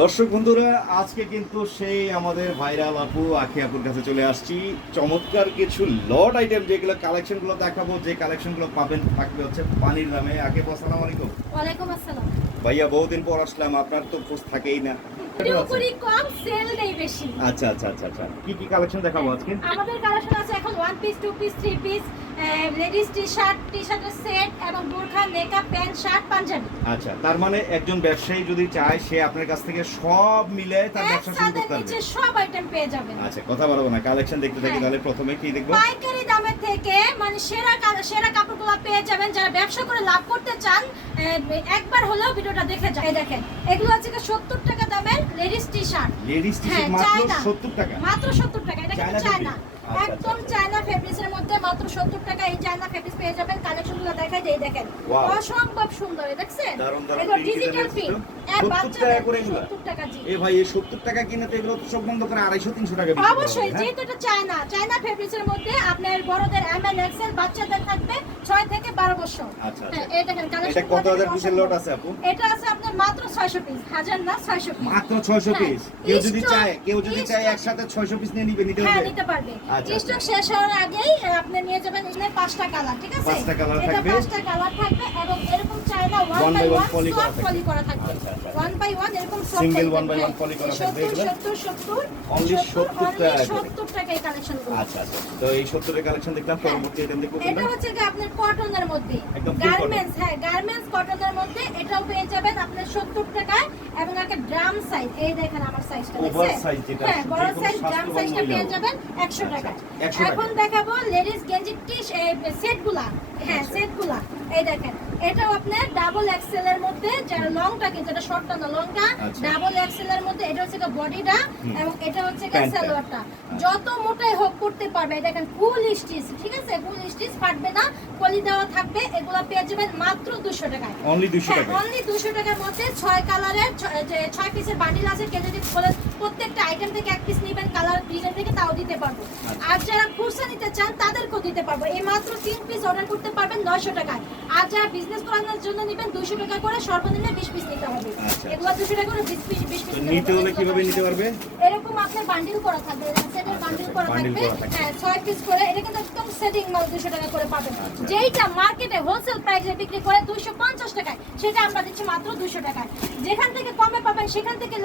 দর্শক বন্ধুরা, আজকে কিন্তু সেই আমাদের ভাইরাল আপু আখি আপুর কাছে চলে আসছি। চমৎকার কিছু লট আইটেম যেগুলো কালেকশনগুলো দেখাবো, যে কালেকশনগুলো পাবেন থাকবে হচ্ছে পানির দামে। আগে আসসালামু আলাইকুম। ওয়ালাইকুম আসসালাম ভাইয়া, বহুদিন পর আসলাম, আপনার তো খোঁজ থাকেই না। পুরি কম সেল নেই বেশি। আচ্ছা আচ্ছা আচ্ছা আচ্ছা, কি কি কালেকশন দেখাবো আজকে? আমাদের কালেকশন আছে এখন 1 পিস 2 পিস 3 পিস লেডিস টি-শার্টের সেট এবং বোরখা মেকআপ প্যান্ট শার্ট পাঞ্জাবি। আচ্ছা, তার মানে একজন ব্যবসায়ী যদি চায় সে আপনার কাছ থেকে সব মিলে তার ব্যবসা শুরু করতে পারবে। নিচে সব আইটেম পেয়ে যাবেন। আচ্ছা, কথা বলবো না, কালেকশন দেখতে থাকি। তাহলে প্রথমে কি দেখবো? পাইকারি দামে থেকে মানে সেরা কাপড়গুলো পেয়ে যাবেন। যারা ব্যবসা করে লাভ করতে চান একবার হলেও ভিডিওটা দেখে যান। এই দেখেন, এগুলো হচ্ছে 70 টাকা দামের লেডিস টি-শার্ট। লেডিস টি-শার্ট মাত্র 70 টাকা। মাত্র 70 টাকা। এটা কিন্তু চায়না, একদম চায়না ফেব্রিক্সের মধ্যে মাত্র 70 টাকা এই চায়না ফেব্রিক্স পেয়ে যাবেন। কালেকশনগুলো দেখাই দেই, দেখেন অসম্ভব সুন্দর। দেখছেন এগুলো ডিজিটাল প্রিন্ট, 70 টাকা করে এগুলো। 70 টাকা জি। এই ভাই, এই 70 টাকা কিনে তো এগুলো তো সব বন্ধ করে 250-300 টাকা বিক্রি করে। অবশ্যই, যেহেতু এটা চায়না ফেব্রিক্সের মধ্যে আপনার বড়দের এমএল এক্সেল, বাচ্চাদের থাকবে 6 থেকে 12 বছর। আচ্ছা হ্যাঁ, আচ্ছা, এই দেখেন কালেকশন। এটা কত হাজার পিসের লট আছে আপু? এটা আছে আপনার মাত্র 600 পিস, হাজার না 600 পিস। মাত্র 600 পিস। কেউ যদি চায় একসাথে 600 পিস নিয়ে নিতে হ্যাঁ, পারবে। নিতে পারবে। আচ্ছা, স্টক শেষ হওয়ার আগেই আপনি নিয়ে যাবেন। এখানে 5টা কালার, ঠিক আছে? 5টা কালার এটা থাকবে। 5টা কালার থাকবে এবং এরকম চায়না 1 বাই 1 সফট পলি করা থাকবে। আচ্ছা, আচ্ছা। 1 বাই 1 এরকম সফট সিঙ্গেল 1 বাই 1 পলি করা থাকবে এগুলো। 70 Only 70 টাকা এই কালেকশনগুলো। আচ্ছা আচ্ছা, তো এই 70 এর কালেকশন দেখলাম। পরবর্তী আইটেম দেখবো এটা কোনটা? হচ্ছে যে আপনার কটনের মধ্যে একদম full গার্মেন্টস। হ্যাঁ, গার্মেন্টস কটনের মধ্যে এটাও পেয়ে যাবেন আপনার 70 টাকায় এবং একটা ড্রাম সাইজ। এই দেখেন আমার সাইজটা, ওভার দেখছেন? সাইজ যেটা, হ্যাঁ, বড় যেরকম সাইজ ড্রাম স্বাস্থ্যবান সাইজটা পেয়ে মহিলা। যাবেন 100 টাকা। 100 টাকা। এখন দেখাবো লেডিস গেঞ্জি সেটগুলা। হ্যাঁ, আচ্ছা। সেটগুলা এই দেখেন, এটাও আপনার ডাবল এক্সেল এর মধ্যে, যারা লংটা কিন্তু এটা শর্টটা না, লংটা আচ্ছা। ডাবল এক্সেল এর মধ্যে। এটা হচ্ছে বডিটা এবং এটা হচ্ছে প্যান্টটা। সালোয়ারটা। যত মোটাই হোক করতে পারবে। এই দেখেন ফুল স্টিচ, ঠিক আছে? ফুল স্টিচ ফাটবে না, পলি দেওয়া থাকবে। এগুলো পেয়ে যাবেন মাত্র 200 টাকায়। অনলি 200 টাকা। অনলি 200 টাকার মধ্যে 6 কালারের 6 পিসের বান্ডিল আছে। কেউ যদি বলে প্রত্যেকটা আইটেম থেকে 1 পিস নেবেন কালার ডিজাইন থেকে, তাও দিতে পারবো। আর যারা খুচরা নিতে চান তাদেরকেও দিতে পারবো। এই মাত্র 3 পিস অর্ডার করতে পারবেন 900 টাকায়। আর যারা বিজনেস করানোর জন্য নেবেন 200 টাকা করে, সর্বনিম্ন 20 পিস নিতে হবে। আচ্ছা। এগুলো 200 টাকা করে 20 পিস তো নিতে হলে কিভাবে নিতে পারবে? এরকম আপনার বান্ডিল করা থাকবে, সেটের বান্ডিল করা বান্ডিল থাকবে। করা থাকবে। হ্যাঁ, 6 পিস করে। এটা কিন্তু একদম সেটিং মাল 200 টাকা করে পাবেন। আচ্ছা। যেইটা মার্কেটে হোলসেল প্রাইসে বিক্রি করে 250 টাকায়, সেটা আমরা দিচ্ছি মাত্র 200 টাকায়। যেখান থেকে কমে পাবেন সেখান থেকে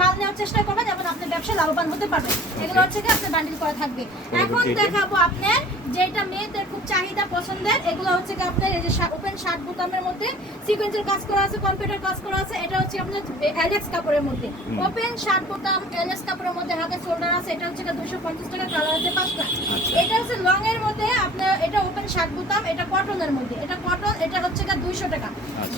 মাল নেওয়ার চেষ্টা করবেন এবং আপনি ব্যবসা লাভবান হতে পারবেন। এগুলো হচ্ছে কি আপনার বান্ডিল করা থাকবে। এখন দেখাবো আপনার যেটা মেয়েদের খুব চাহিদা পছন্দের। এগুলো হচ্ছে কি আপনার এই যে ওপেন শার্ট বোতামের মধ্যে সিকোয়েন্সের কাজ করা আছে, কম্পিউটার কাজ করা আছে। এটা হচ্ছে আপনার এলএক্স কাপড়ের মধ্যে ওপেন শার্ট বোতাম, এলএক্স কাপড়ের মধ্যে হাতে শোল্ডার আছে। এটা হচ্ছে 250 টাকা, কালার আছে 5টা। এটা হচ্ছে লং এর মধ্যে আপনার, এটা ওপেন শার্ট বোতাম, এটা কটনের মধ্যে। এটা কটন, এটা হচ্ছে 200 টাকা।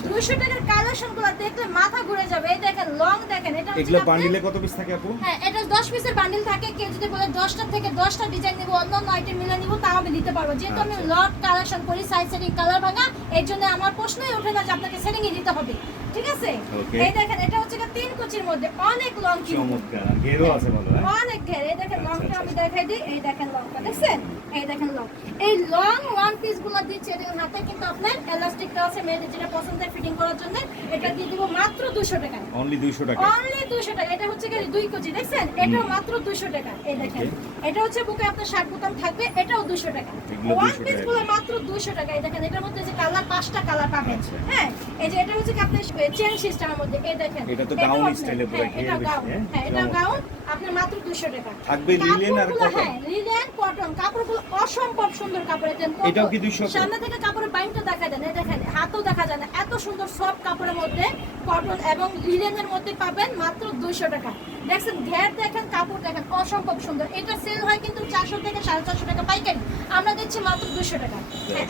200 টাকার কালেকশনগুলো দেখলে মাথা ঘুরে যাবে। এই দেখেন লং, দেখেন এটা হচ্ছে এগুলো বান্ডিলে কত পিস থাকে আপু? হ্যাঁ, এটা 10 পিসের বান্ডিল থাকে। কেউ যদি বলে 10টা থেকে 10টা ডিজাইন নিব, অন্যান্য আইটেম মিলে নিব, তাও আমি দিতে পারবো। যেহেতু আমি লট কালেকশন করি, সাইজ সেটিং কালার ভাঙা, এর জন্য আমার প্রশ্নই ওঠে না যে আপনাকে সেটিং ই দিতে হবে, ঠিক আছে? এই দেখেন, এটা হচ্ছে 3 কুচির মধ্যে অনেক লং, চমৎকার, ঘেরও আছে বলো। হ্যাঁ, অনেক ঘের। এই দেখেন লংটা আমি দেখাই দিই। এই দেখেন লংটা, দেখছেন? এই দেখেন লং। এই লং ওয়ান পিস গুলো দিচ্ছে। এর হাতে কিন্তু আপনার এলাস্টিকটা আছে, মেয়েদের যেটা পছন্দ ফিটিং করার জন্য। এটা দিয়ে দিব মাত্র 200 টাকা। অনলি 200 টাকা। অনলি 200 টাকা। এটা হচ্ছে 2 কেজি, দেখছেন? এটাও মাত্র 200 টাকা। এই দেখেন, এটা হচ্ছে বুকে আপনার শার্ট বোতাম থাকবে, এটাও 200 টাকা। এগুলো ওয়ান 200 পিস টাকা। গুলো মাত্র 200 টাকা। এই দেখেন, এটার মধ্যে যে কালার 5টা কালার পাবেন। হ্যাঁ, এই যে এটা হচ্ছে আপনার চেন সিস্টেমের মধ্যে। এই দেখেন, এটা তো এটাও গাউন আপনার- স্টাইলে পুরো হ্যাঁ, ঘের এটা বেশি। গাউন। হ্যাঁ, এটা গাউন আপনার মাত্র 200 টাকা। থাকবে লিনেন আর কাপড়গুলো, কটন। হ্যাঁ, লিনেন কটন কাপড়গুলো অসম্ভব সুন্দর কাপড়। এটাও কি 200? সামনে থেকে কাপড়ের বাইনটা দেখা যায় না, এই দেখেন হাতও দেখা যায় না। এত সুন্দর সফট কাপড়ের মধ্যে কটন এবং লিনেনের মধ্যে পাবেন মাত্র 200 টাকা। দেখছেন ঘের, দেখেন কাপড়, দেখেন অসম্ভব সুন্দর। এটা সেল হয় কিন্তু 400 থেকে 450 টাকা পাইকারি, আমরা দিচ্ছি মাত্র 200 টাকা।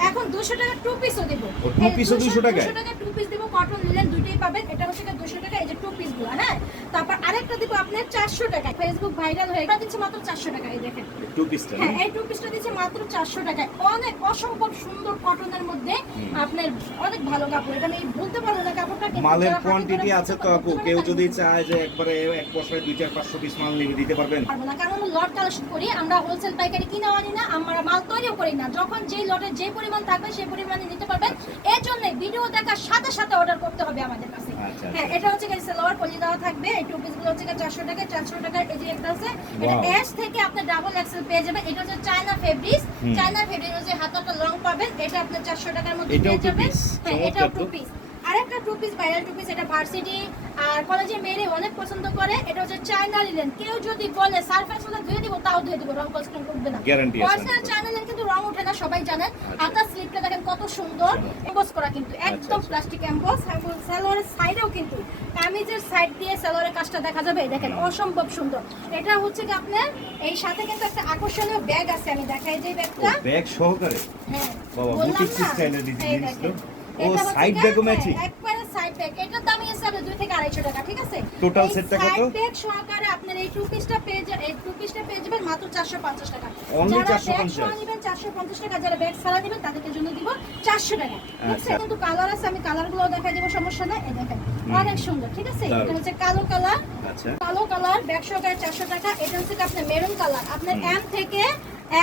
এখন 200 টাকা 2 পিসও দিব। ও, 2 পিসও 200 টাকায়? 200 টাকা 2 পিস দিব, কটন লিনেন দুটোই পাবেন। এটা হচ্ছে 200 টাকা। এই যে 2 পিস গুলো, হ্যাঁ। তারপর আরেকটা দিব আপনি আপনার 400 টাকা ফেসবুক ভাইরাল হয়ে এটা দিচ্ছে মাত্র 400 টাকা। এই দেখেন টু পিসটা হ্যাঁ এই টু পিসটা দিচ্ছে মাত্র 400 টাকায়। অনেক অসম্ভব সুন্দর কটনের মধ্যে আপনার অনেক ভালো কাপড়। এটা আমি বলতে পারবো না কাপড়টা কিন্তু মালের যারা হাতে কোয়ান্টিটি করে আছে তো বুঝতে আপু, পারবে, কেউ তারা যদি বুঝতে চায় যে একবারে এক বছরে 200-500 পিস মাল নিয়ে দিতে পারবেন? পারবো না, কারণ আমরা লট কালেকশন করি, আমরা হোলসেল পাইকারি কিনে আনি না, আমরা মাল তৈরিও করি না। যখন যেই লটে যে পরিমাণ থাকবে সেই পরিমাণে নিতে পারবেন। এর জন্য ভিডিও দেখার সাথে সাথে অর্ডার করতে হবে আমাদের কাছে। আচ্ছা, হ্যাঁ এটা হচ্ছে কি সালোয়ার পলি দেওয়া থাকবে। এই টু পিস গুলো হচ্ছে 400 টাকা। 400 টাকার এই যে একটা আছে, এটা Wow. এস থেকে আপনি ডাবল এক্সেল পেয়ে যাবেন। এটা হচ্ছে চায়না ফেব্রিক্স। চায়না ফেব্রিক্স হচ্ছে হাতাটা লং পাবেন। এটা আপনি 400 টাকার মধ্যে এটাও পেয়ে two যাবেন। piece? হ্যাঁ এটাও চমৎকার টু তো। পিস। আরেকটা two piece viral two piece, এটা ভার্সিটি আর কলেজে মেয়েরা অনেক পছন্দ করে। এটা হচ্ছে চায়না লিনেন। কেউ যদি বলে সারফেস হলে ধুয়ে দিব, তাও ধুয়ে দিব, রং কষ্ট করবে না। Guarantee আছে। অরিজিনাল চায়না লিনেন কিন্তু রং ওঠে না, সবাই জানেন। হাতার স্লিপটা দেখেন কত সুন্দর এমবস করা, কিন্তু একদম প্লাস্টিক এমবস। এবং সালোয়ারের সাইডেও কিন্তু কামিজের সাইড দিয়ে সালোয়ারের কাজটা দেখা যাবে। এই দেখেন অসম্ভব সুন্দর। এটা হচ্ছে কি আপনার এই সাথে কিন্তু একটা আকর্ষণীয় ব্যাগ আছে, আমি দেখাই যে ব্যাগটা। ব্যাগ সহকারে হ্যাঁ বাবা, বললাম বুটিক না? স্টাইলের এই ডিজাইন দেখেন। তো। ও এটা হচ্ছে সাইড কি, ব্যাগও হ্যাঁ, ম্যাচিং। একবারে সাইড ব্যাগ। এটার দাম এসে আপনার 2 থেকে 250 টাকা, ঠিক আছে? Total এই সেটটা কত? সাইড ব্যাগ সহকারে আপনার এই টু পিসটা পেয়ে যাবেন মাত্র 450 টাকা। Only যারা ব্যাগ 450? সহ নেবেন 450 টাকা, যারা ব্যাগ ছাড়া নেবেন তাদের জন্য দিব 400 টাকা। ঠিক আছে? আচ্ছা। কিন্তু কালার আছে, আমি কালারগুলো দেখাই দেব, সমস্যা নাই। এই দেখেন অনেক সুন্দর, ঠিক আছে? দারুণ। এটা হচ্ছে কালো কালার। আচ্ছা, কালো কালার ব্যাগ সহকারে 400 টাকা। এটা হচ্ছে কি আপনার মেরুন কালার। আপনার এম থেকে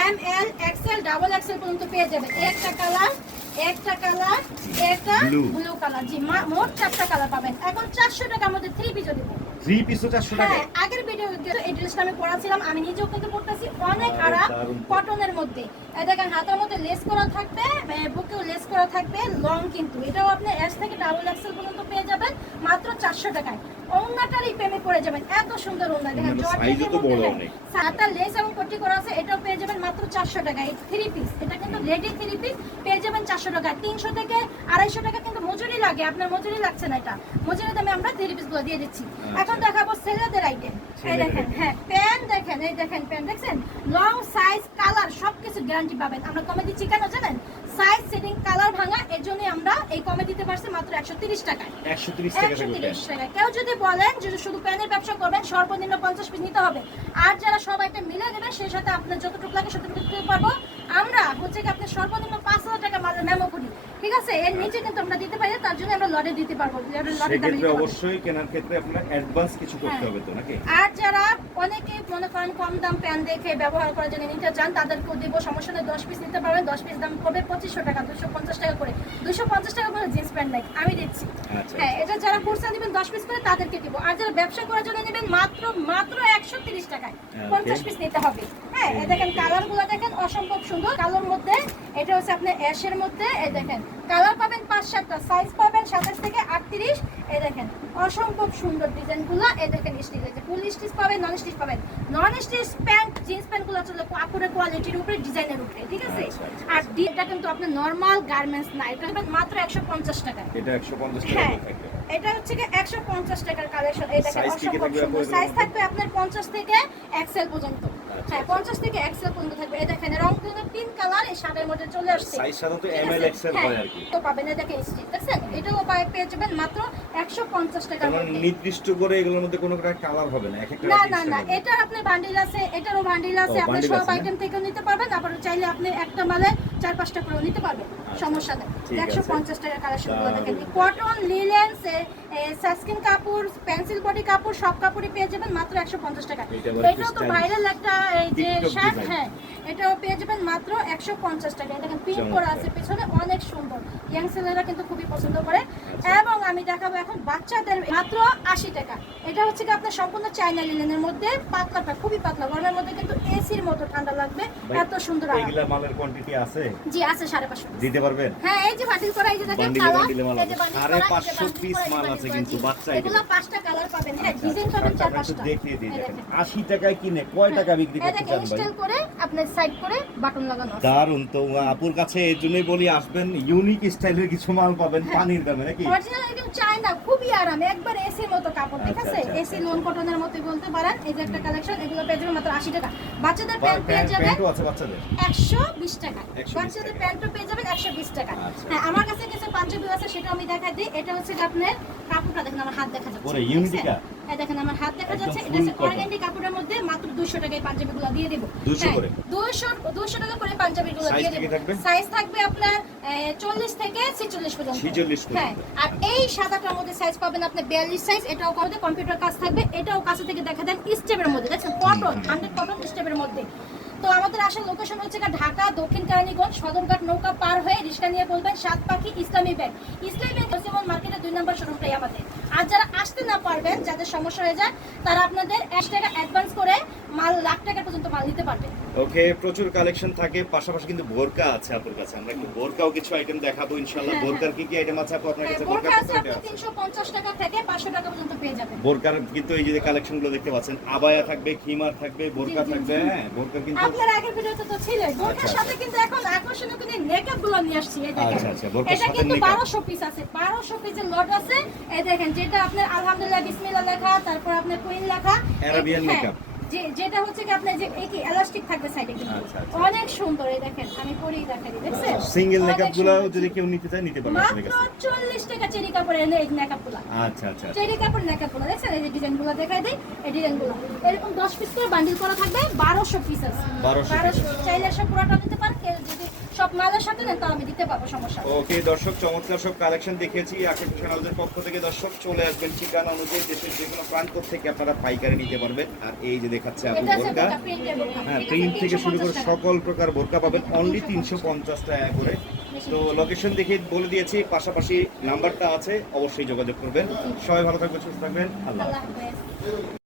M L XL double XL পর্যন্ত পেয়ে যাবেন। একটা কালার, একটা কালার, একটা Blue. Blue colour. জি মোট 4টা কালার পাবেন। এখন 400 টাকার মধ্যে 3 পিসও দিব। 3 পিসও 400 টাকা? হ্যাঁ আগের ভিডিও এই ড্রেসটা আমি পরাছিলাম, আমি নিজেও কিন্তু পরতেছি। অনেক আরে আরাম দারুণ তো। কটনের মধ্যে। এই দেখেন হাতের মধ্যে লেস করা থাকবে, বুকেও লেস করা থাকবে, লং কিন্তু। এটাও আপনি এস থেকে ডাবল এক্সেল পর্যন্ত পেয়ে যাবেন মাত্র 400 টাকায়। ওন্নাটারই প্রেমে পড়ে যাবেন, এত সুন্দর ওন্না। দেখেন ওন্নাটা জর্জেটের size ও তো বড় মধ্যে, অনেক। সাদা লেস এবং পট্টি করা আছে, এটাও পেয়ে যাবেন মাত্র 400 টাকায়। 3 পিস, এটা কিন্তু রেডি 3 পিস পেয়ে যাবেন 400 টাকা। 300 থেকে 250 টাকা কিন্তু মজুরি লাগে, আপনার মজুরি লাগছে না। এটা মজুরি দামে আমরা 3 পিস গুলো দিয়ে দিচ্ছি। এখন দেখাবো ছেলেদের আইটেম। এই দেখেন, হ্যাঁ প্যান্ট দেখেন, এই দেখেন প্যান্ট দেখছেন, লং সাইজ কালার সবকিছু গ্যারান্টি পাবেন। আমরা কমে দিচ্ছি কেন জানেন? সাইজ সেটিং কালার ভাঙা, এর জন্য আমরা এই কমে দিতে পারছি মাত্র 130 টাকায়। 130 টাকা থেকে 130 টাকা। কেউ যদি বলেন যে শুধু প্যানের ব্যবসা করবেন, সর্বনিম্ন 50 পিস নিতে হবে। আর যারা সবাইকে মিলে নেবেন, সেই সাথে আপনার যতটুকু লাগে ততটুকু দিতে পারবো। আমরা হচ্ছে কি আপনার সর্বনিম্ন 5000 টাকা মালের মেমো করি, ঠিক আছে? এর নিচে কিন্তু আমরা দিতে পারি না, তার জন্য আমরা লটে দিতে পারবো। লটের দামে সেক্ষেত্রে দিতে পারবো। অবশ্যই কেনার ক্ষেত্রে আপনার অ্যাডভান্স কিছু করতে হ্যাঁ। হবে তো নাকি? আর যারা অনেকে মনে করেন কম দাম প্যান দেখে ব্যবহার করার জন্য নিতে চান, তাদেরকেও দিব, সমস্যা নেই। 10 পিস নিতে পারবেন। 10 পিস দাম পড়বে 2500 টাকা, 250 টাকা করে। 250 টাকা করে জিন্স প্যান্ট নাই, আমি দিচ্ছি। আচ্ছা, হ্যাঁ এটা যারা কোর্সে নেবেন 10 পিস করে তাদেরকে দিব। আর যারা ব্যবসা করার জন্য নেবেন মাত্র 130 টাকায় 50 পিস নিতে হবে। হ্যাঁ এই দেখেন কালারগুলো দেখেন অসম্ভব সুন্দর। কালোর মধ্যে এটা হচ্ছে আপনার অ্যাশের মধ্যে। এই দেখেন কালার পাবেন 5-7টা, সাইজ পাবেন 27 থেকে 38। এই দেখেন অসম্ভব সুন্দর ডিজাইনগুলো। এই দেখেন স্টিচ, এই যে ফুল স্টিচ পাবেন, নন স্টিচ পাবেন। নন স্টিচ প্যান্ট জিন্স প্যান্টগুলো চলে কাপড়ের কোয়ালিটির উপরে, ডিজাইনের উপরে, ঠিক আছে? আর এটা কিন্তু আপনার নরমাল গার্মেন্টস না, এটা পাবেন মাত্র 150 টাকা। এটা 150 টাকা হ্যাঁ থাকবে। এটা হচ্ছে কি 150 টাকার কালেকশন। এই দেখেন Size কি কি অসম্ভব থাকবে সুন্দর। আপনাদের সাইজ মধ্যে? থাকবে আপনার 50 থেকে এক্সেল পর্যন্ত। হ্যাঁ 50 থেকে এক্সেল পর্যন্ত থাকবে। এই দেখেন রং কিন্তু 3 কালার এই শার্টের মধ্যে চলে আসছে। সাইজ সাধারণত ঠিক এম এল আছে? এক্সেল হ্যাঁ, হয় আর কি। তো পাবেন। এই দেখেন স্টিচ দেখছেন, এটাও পেয়ে যাবেন মাত্র 150 টাকার কারণ মধ্যে। নির্দিষ্ট করে এগুলোর মধ্যে কোনো একটা কালার হবে না, এক একটা না artist না এর না, মধ্যে। এটার আপনার বান্ডিল আছে, এটারও বান্ডিল আছে। ও, আপনি bundle সব আছে না? আইটেম থেকেও নিতে পারবেন, আবার চাইলে আপনি একটা মালে 4-5টা করেও নিতে পারবেন, সমস্যা নেই। ঠিক আছে। 150 টাকার কালেকশনগুলো দেখেন। দারুণ। কটন, লিলেন, সাস্কিন কাপড়, পেন্সিল বডি কাপড় সব কাপড়ই পেয়ে যাবেন মাত্র 150 টাকা। এটা আবার এটাও তো stylish। ভাইরাল একটা এই যে TikTok শার্ট, design। হ্যাঁ এটাও পেয়ে যাবেন মাত্র 150 টাকা। দেখেন প্রিন্ট করা আছে পিছনে, অনেক সুন্দর। ইয়াং ছেলেরা কিন্তু খুবই পছন্দ করে। এবং আমি দেখাবো এখন বাচ্চাদের মাত্র 80 টাকা। এটা হচ্ছে কি আপনার সম্পূর্ণ চায়না লিনেনের মধ্যে, পাতলাটা খুবই পাতলা, গরমের মধ্যে কিন্তু এসির মতো ঠান্ডা লাগবে, ভাই, এত সুন্দর আরাম। এগুলা মালের কোয়ান্টিটি আছে? জি আছে 550 দিতে পারবেন? হ্যাঁ এই যে বান্ডিল করা, এই যে দেখেন বান্ডিলে কালার, বান্ডিলে মাল এই যে আছে। বান্ডিল করা, এই যে 550 বান্ডিল পিস করা, এই যে মাল বান্ডিল আছে করা, কিন্তু জি। বাচ্চা এগুলো item। 5টা কালার পাবেন। হ্যাঁ আচ্ছা, ডিজাইন আচ্ছা, পাবেন টাকা একটু 4-5টা। দেখিয়ে দিই এই দেখেন। দেখেন। 80 টাকায় কিনে কয় টাকা বিক্রি এই করতে দেখেন চান ভাই? স্টাইল করে আপনার সাইড করে বাটন লাগানো আছে। দারুন তো। আপুর কাছে এই জন্যই বলি আসবেন, ইউনিক স্টাইলের কিছু মাল পাবেন পানির দামে নাকি? অরিজিনাল একদম চায়না, খুবই আরাম, একবার এসির মতো কাপড়, ঠিক আচ্ছা, আছে? আচ্ছা, এসি লোন কটনের মতো বলতে পারেন। এই যে একটা কালেকশন, এগুলো পেয়ে যাবেন মাত্র 80 টাকা। বাচ্চাদের প্যান্ট পেয়ে যাবেন প্যান্টও আছে বাচ্চাদের? 120 টাকা। 120 বাচ্চাদের টাকা। প্যান্টও পেয়ে যাবেন 120 টাকা। আচ্ছা। হ্যাঁ আমার কাছে কিছু পাঞ্জাবি আছে, সেটা আমি দেখাই দিই। এটা হচ্ছে যে আপনার কাপড়টা দেখেন, আমার হাত দেখা যাচ্ছে। ওরে, ইউনিটিকা? এই দেখেন আমার হাত দেখা একদম যাচ্ছে, full এটা হচ্ছে cotton। অর্গানডি কাপড়ের মধ্যে মাত্র 200 টাকায় পাঞ্জাবিগুলো দিয়ে দেব। 200 করে? 200 টাকা করে পাঞ্জাবিগুলো Size দিয়ে কি দেব। থাকবে? সাইজ থাকবে আপনার 40 থেকে 46 পর্যন্ত। 46 পর্যন্ত। হ্যাঁ, আর এই সাদাটার মধ্যে সাইজ পাবেন আপনি 42 সাইজ, এটাও করতে কম্পিউটার কাজ থাকবে, এটাও কাছে থেকে দেখা দেন স্টেপের মধ্যে, দেখছেন কটন 100 কটন স্টেপের মধ্যে। তো আমাদের আসার লোকেশন হচ্ছে ঢাকা দক্ষিণ কেরানীগঞ্জ সদরঘাট নৌকা পার হয়ে রিক্সা নিয়ে বলবেন সাত পাখি ইসলামী ব্যাংক। ইসলামী ব্যাংক পশ্চিমবঙ্গ মার্কেটের 2 নম্বর শোরুমটাই আমাদের। আর যারা আসতে না পারবেন, যাদের সমস্যা হয়ে যায়, তারা আপনাদের 1 টাকা অ্যাডভান্স করে মাল লাখ টাকা পর্যন্ত মাল নিতে পারবেন। ওকে, প্রচুর কালেকশন থাকে, পাশাপাশি কিন্তু বোরকা আছে আপনার কাছে। আমরা একটু বোরকাও কিছু আইটেম দেখাবো ইনশাআল্লাহ। হ্যাঁ, বোরকার কি কি আইটেম আছে আপু আপনার কাছে? বোরকা বোরকা আছে কত আপনি আছে? 350 টাকা থেকে 500 টাকা পর্যন্ত পেয়ে যাবেন। বোরকার কিন্তু এই যে কালেকশন গুলো দেখতে পাচ্ছেন, আবায়া থাকবে, খিমার থাকবে, বোরকা জি, জি, থাকবে। জি। হ্যাঁ, বোরকা কিন্তু আপনার আগের ভিডিওতে তো ছিল বোরকার আচ্ছা, সাথে কিন্তু এখন আকর্ষণীয় কিন্তু নেকআপ গুলো নিয়ে আসছি। এই দেখেন, আচ্ছা, আচ্ছা, বোরকার এটা সাথে কিন্তু makeup। 1200 পিস আছে, 1200 পিসের লট আছে। এই দেখেন, যেটা আপনার আলহামদুলিল্লাহ বিসমিল্লাহ লেখা, তারপর আপনার কুইন লেখা, Arabian হ্যাঁ, makeup। যেটা হচ্ছে কি আপনার যে এই কি এলাস্টিক থাকবে সাইডে, কিন্তু আচ্ছা, আচ্ছা। অনেক সুন্দর। এই দেখেন, আমি পরেই দেখাই দিই, দেখছেন সিঙ্গেল অনেক মেকআপ গুলো সুন্দর। যদি কেউ নিতে চায় নিতে পারবে আপনার মাত্র কাছে। 40 টাকা চেরি কাপড়ের এই মেকআপ গুলো। আচ্ছা আচ্ছা। চেরি কাপড় মেকআপ গুলো দেখছেন, এই যে ডিজাইন গুলো দেখাই দিই, এই ডিজাইন গুলো এরকম 10 পিস করে বান্ডিল করা থাকবে, 1200 পিস আছে। 1200 চাইলে সব পুরোটা নিতে পারেন, কেউ যদি সব মালের সাথে নেন তাহলে আমি দিতে পারবো, সমস্যা নেই। ওকে দর্শক, চমৎকার সব কালেকশন দেখিয়েছি। আকিব হোসেন হাউসের পক্ষ থেকে দর্শক চলে আসবেন ঠিকানা অনুযায়ী, দেশের যে কোনো প্রান্ত থেকে আপনারা পাইকারি নিতে পারবেন। আর এই যে দেখাচ্ছে আপু এটা হচ্ছে বোরকা, বোরকা, প্রিন্টের বোরকা। হ্যাঁ, ঠিক আছে, প্রিন্ট থেকে শুরু করে 350 টাকা। সকল প্রকার বোরকা পাবেন অনলি 350 টাকা করে। তো লোকেশন দেখে বলে দিয়েছি, পাশাপাশি নাম্বারটা আছে, অবশ্যই যোগাযোগ করবেন। সবাই ভালো থাকবেন, সুস্থ থাকবেন, আল্লাহ আল্লাহ হাফেজ। হাফেজ।